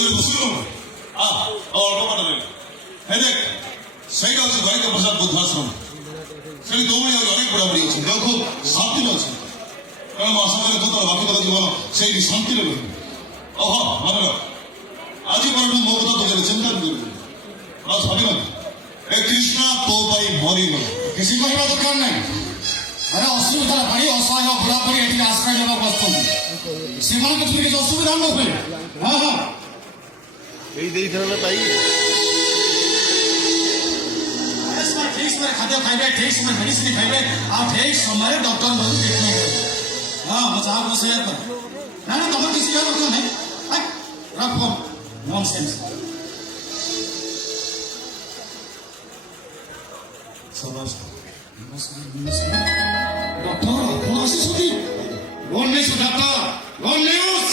그리고 수능. 얼마만에 헤덱 세 가지 가니까 보자 못하시면. 세리 너무 연애 보라버리 ଅଛି ଦେଖୁ ଶାନ୍ତି ଅଛି କାରଣ ଆସାମରେ ତ ତାର ବାକି ତକ ଜୀବନ ସେଇଠି ଶାନ୍ତିରେ ରହିବ ମାନେ ଆଜି ପର୍ଯ୍ୟନ୍ତ ମୋ କଥା ତ କେବେ ଚିନ୍ତା ବି କରିବି ଆଉ ଭାବିବନି ଏ କୃଷ୍ଣ ତୋ ପାଇଁ ମରିଗଲା କିଛି କହିବା ଦରକାର ନାହିଁ ଆରେ ଅସୁବିଧାର ଭାଇ ଅସହାୟ ବୁଢ଼ାବୁଢ଼ୀ ଏଠିକି ଆଶ୍ରୟ ନେବାକୁ ବସୁଛନ୍ତି ସେମାନଙ୍କ ଯଦି କିଛି ଅସୁବିଧା ନ ହୁଏ ଏଇ ଦେଇଥାନ୍ତା ପାଇ ठीक समय खाद्य खाइबे ठीक समय मेडिसिन खाइबे और ठीक समय डॉक्टर लोग देखने हाँ मजाक वो शेयर कर ना ना तुम्हें किसी का डॉक्टर नहीं रखो नॉनसेंस डॉक्टर कौन सी सुधी कौन नहीं सुधाता कौन न्यूज़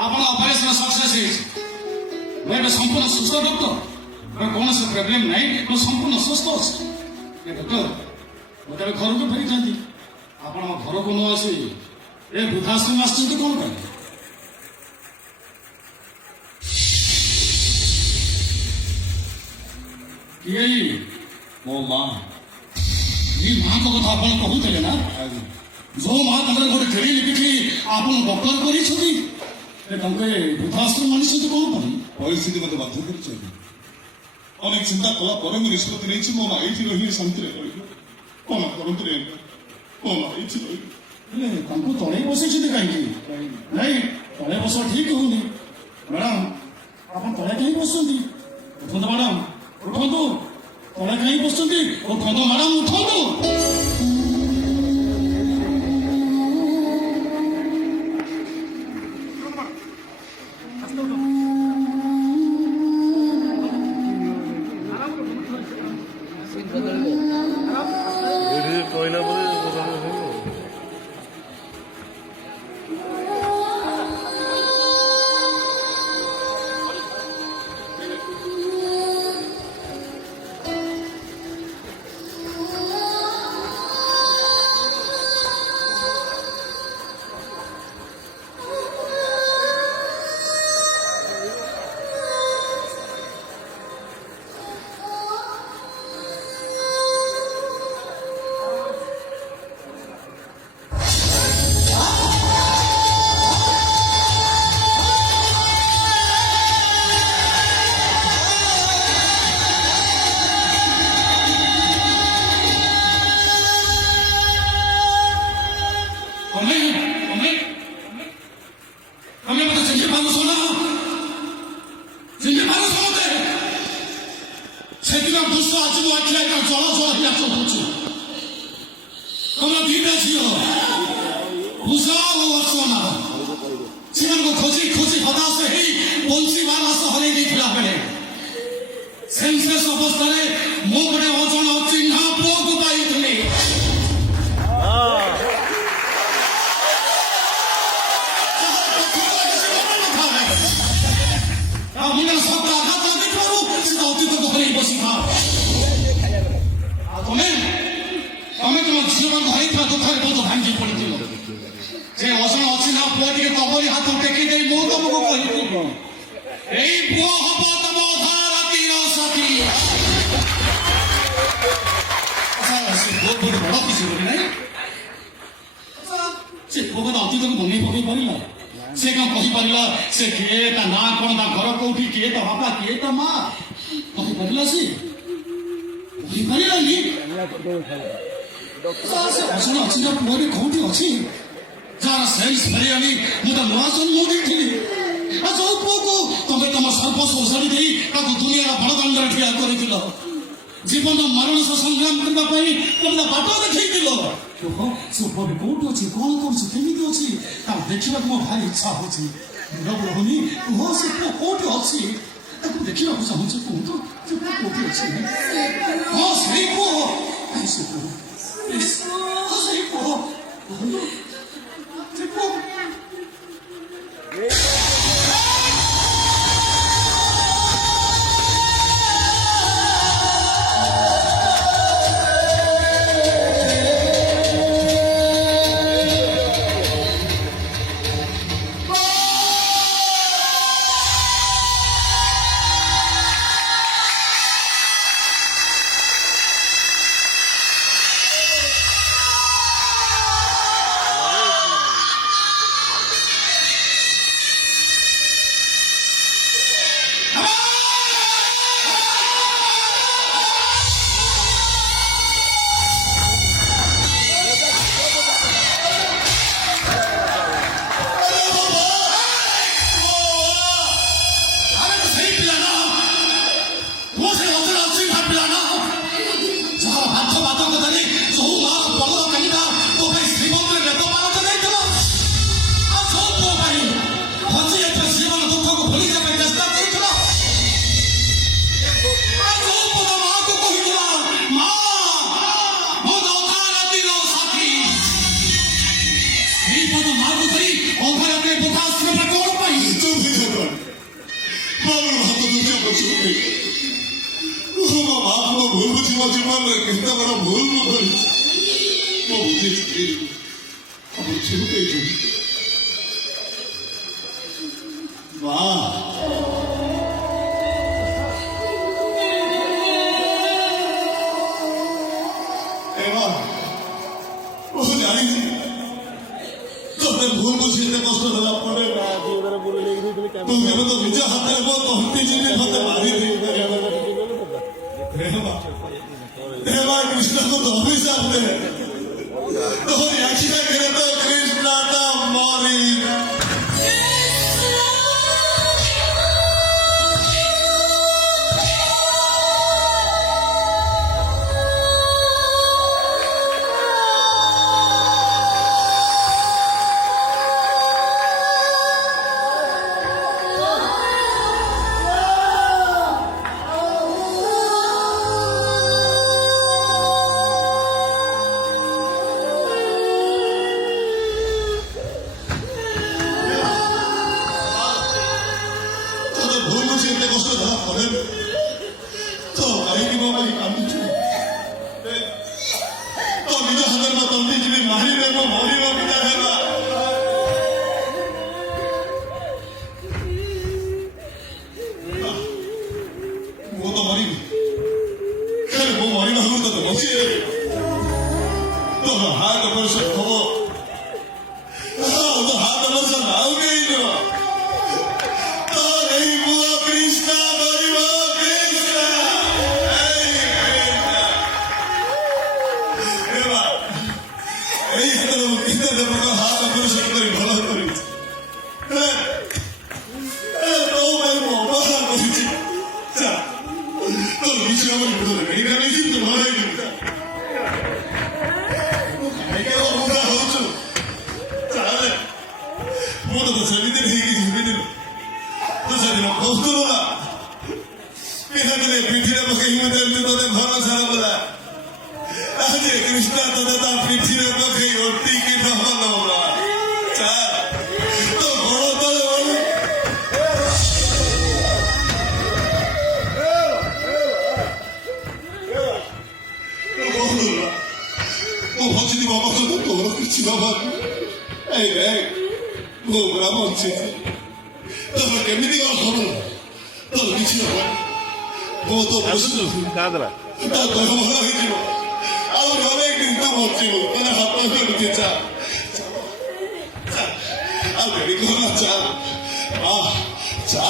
आपन ऑपरेशन सक्सेस है मैं संपूर्ण सुस्थ डॉक्टर कौन से प्रॉब्लम नहीं तो संपूर्ण सुस्थ अच्छे डॉक्टर मत घर को फेरी जाती आप घर को न आसी ए वृद्धाश्रम आसते कौन करें किए ମୋ ମା ये माँ को कथा आप कहते ना जो माँ तक गोटे खेली लिखी आप डॉक्टर कर वृद्धाश्रम मानी कौन करें ପରିସ୍ଥିତି ମୋତେ ବାଧ୍ୟ କରିଛନ୍ତି ଅନେକ ଚିନ୍ତା କଲା ପରେ ମୁଁ ନିଷ୍ପତ୍ତି ନେଇଛି ମୋ ମା ଏଇଠି ରହି ଶାନ୍ତିରେ ରହିବ କଣ କରନ୍ତୁ ରେ ମୋ ମା ଏଇଠି ରହିବ ହେଲେ ତାଙ୍କୁ ତଳେ ବସେଇଛନ୍ତି କାହିଁକି ନାଇଁ ତଳେ ବସ ଠିକ ହଉନି ମ୍ୟାଡ଼ାମ ଆପଣ ତଳେ କାହିଁକି ବସୁଛନ୍ତି ଉଠନ୍ତୁ ମ୍ୟାଡ଼ାମ ଉଠନ୍ତୁ ତଳେ କାହିଁକି ବସୁଛନ୍ତି ଉଠନ୍ତୁ ମ୍ୟାଡ଼ାମ ଉଠନ୍ତୁ କହିଲା ପରେ ସେଦିନ ଦୁଃଖ ଆଜି ମୋ ଆଖି ଆଗରେ ଜଳ ଜଳ ହେଇ ଆସୁଛି ତମର ଦିଟା ଝିଅ ଭୂଷା ଓ ଅର୍ଚ୍ଚନା ସେମାନଙ୍କୁ ଖୋଜି ଖୋଜି ହତାଶ ହେଇ ବଂଶୀ ବାଲାସ ହରେଇ ଦେଇଥିଲା ବେଳେ ସେନ୍ସଲେସ୍ ଅବସ୍ଥାରେ ମୁଁ ଗୋଟେ ଅଜଣ ଚିହ୍ନା ପୁଅକୁ ପାଇଥିଲି ମୁଣ୍ଡ ଶବ୍ଦ ଆଘାତ ଦେଖିବାରୁ ସେ ଅତୀତକୁ ହରେଇ ବସିଥା ତମେ ତମ ଝିଅମାନଙ୍କୁ ହରେଇଥିବା ଦୁଃଖରେ ବହୁତ ଭାଙ୍ଗି ପଡ଼ିଥିଲ ସେ ଅଜଣ ଅଚିହ୍ନା ପୁଅ ଟିକେ ତମରି ହାତ ଟେକି ଦେଇ ମୁଁ ତମକୁ କହିଥିଲି ଏଇ ପୁଅ ହବ ତମ ଅଧା ରାତିର ସାଥୀ ସେ ବହୁତ ବହୁତ ବଡ଼ ଖୁସି ବୋଲି ନାଇଁ ସେ ପୁଅ କଥା ଅତୀତକୁ ବନେଇ ପକେଇ ପାରିଲା ସେ କଣ କହିପାରିଲା ସେ କିଏ ତା ନାଁ କଣ ତା ଘର କୋଉଠି କିଏ ତା ବାପା କିଏ ତା ମା କହିପାରିଲା ସେ କହିପାରିଲାନି ସେ ଅସଣ ଅଛି ନା ପୁଅରେ କୋଉଠି ଅଛି ଯାହାର ସେନ୍ସ ଫେରିଆଣି ମୁଁ ତା ନୂଆ ଜନ୍ମ ଦେଇଥିଲି ଆଉ ଯୋଉ ପୁଅକୁ ତମେ ତମ ସର୍ବସ୍ୱ ଓସାଡ଼ି ଦେଇ ତାକୁ ଦୁନିଆର ବଡ଼ଦାଣ୍ଡରେ ଠିଆ କରିଥିଲ ଜୀବନ ମରଣ ସଂଗ୍ରାମ କରିବା ପାଇଁ ତମେ ତା ବାଟ ଦେଖେଇଥିଲ ସେ ପୁଅ କୋଉଠି ଅଛି କଣ କରୁଛି କେମିତି ଅଛି ତାକୁ ଦେଖିବାକୁ ମୋ ଭାରି ଇଚ୍ଛା ହଉଛି ରହୁନି କୁହ ସେ ପୁଅ କୋଉଠି ଅଛି ତାକୁ ଦେଖିବାକୁ ଚାହୁଁଛି କୁହନ୍ତୁ ସେ ପୁଅ କୋଉଠି ଅଛି ହଁ ସେଇ ପୁଅ ସେ ପୁଅ ସେଇ ପୁଅ ସେ ପୁଅ ଅଭୟକେ କଥା ଆସିବା କଣ ପାଇଁ? ଚୁପ୍ ହେଇଯାଅ ମାମୁର ହାତ ଦୁଃଖ ଚୁପ୍ ହେଇଯାଅ ମୋ ବାପ ମୋ ଭୁଲ ବୁଝି ମୋ ଜୀବନରେ କେତେ ବଡ଼ ଭୁଲ ମୁଁ କରିଛି ମୁଁ ବୁଝିଛି ଆପଣ ଚୁପ୍ ହେଇଯିବେ ମା ମୁଁ ଜାଣିଛି ତୋତେ ଭୁଲ ବୁଝି ଏତେ କଷ୍ଟ ଦେଲା ପରେ ତୁ କେବେ ତ ନିଜ ହାତରେ ମୋ ତହନ୍ତି ଯିବି ମତେ ମାରି ଦେବା କୃଷ୍ଣକୁ ତ ଅଭିଶାପ ଦେ ତୋରି ଆଖି ଆଗରେ ତ କୃଷ୍ଣଟା ମରି ଏତେ କଷ୍ଟ ଦେଲା ପରେ ତ କାହିଁକି ମୋ ପାଇଁ କାନ୍ଦୁଛୁ ତ ନିଜ ହାତରେ ମୋ ତନ୍ତି ଯିବି ମାରିବେ ମୋ ମରିବ ପିତା ହେବା ମୁଁ ତ ମରିବି ହେଲେ ମୁଁ ମରିବା ଆଗରୁ ତତେ ବସିଏ ତୋର ହାର୍ଟ ଅପରେସନ ହବ ତୋ ହାର୍ଟ ଅପରେସନ ଆଉ କେହି ନୁହଁ ପିଠିରେ ପକେଇ ମୁଁ ଯେମିତି ତୋତେ ଭରସା ବୋଲା ଆଜି କୃଷ୍ଣ ତୋତେ ତା ପିଠିରେ ପକେଇ ଅଟିକି ନବଲ ତୋ ଘର ତଳେ ମୁଁ ବଞ୍ଚିଥିବ ଅବସର ତୋର କିଛି ହବନି ମୁଁ ପୁରା ବଞ୍ଚିଛି ତୋର କେମିତି କଣ ଖବର ତୋର କିଛି ହବନି ମୁଁ ତ କାନ୍ଦରା ତା ଦେହ ଭଲ ହେଇଯିବ ଆଉ ଅନେକ ଦିନ ବଞ୍ଚିବ ମାନେ ହାତ ଧରୁଛି ଚା ଆଉ ଦେରି କର ଚା ଚା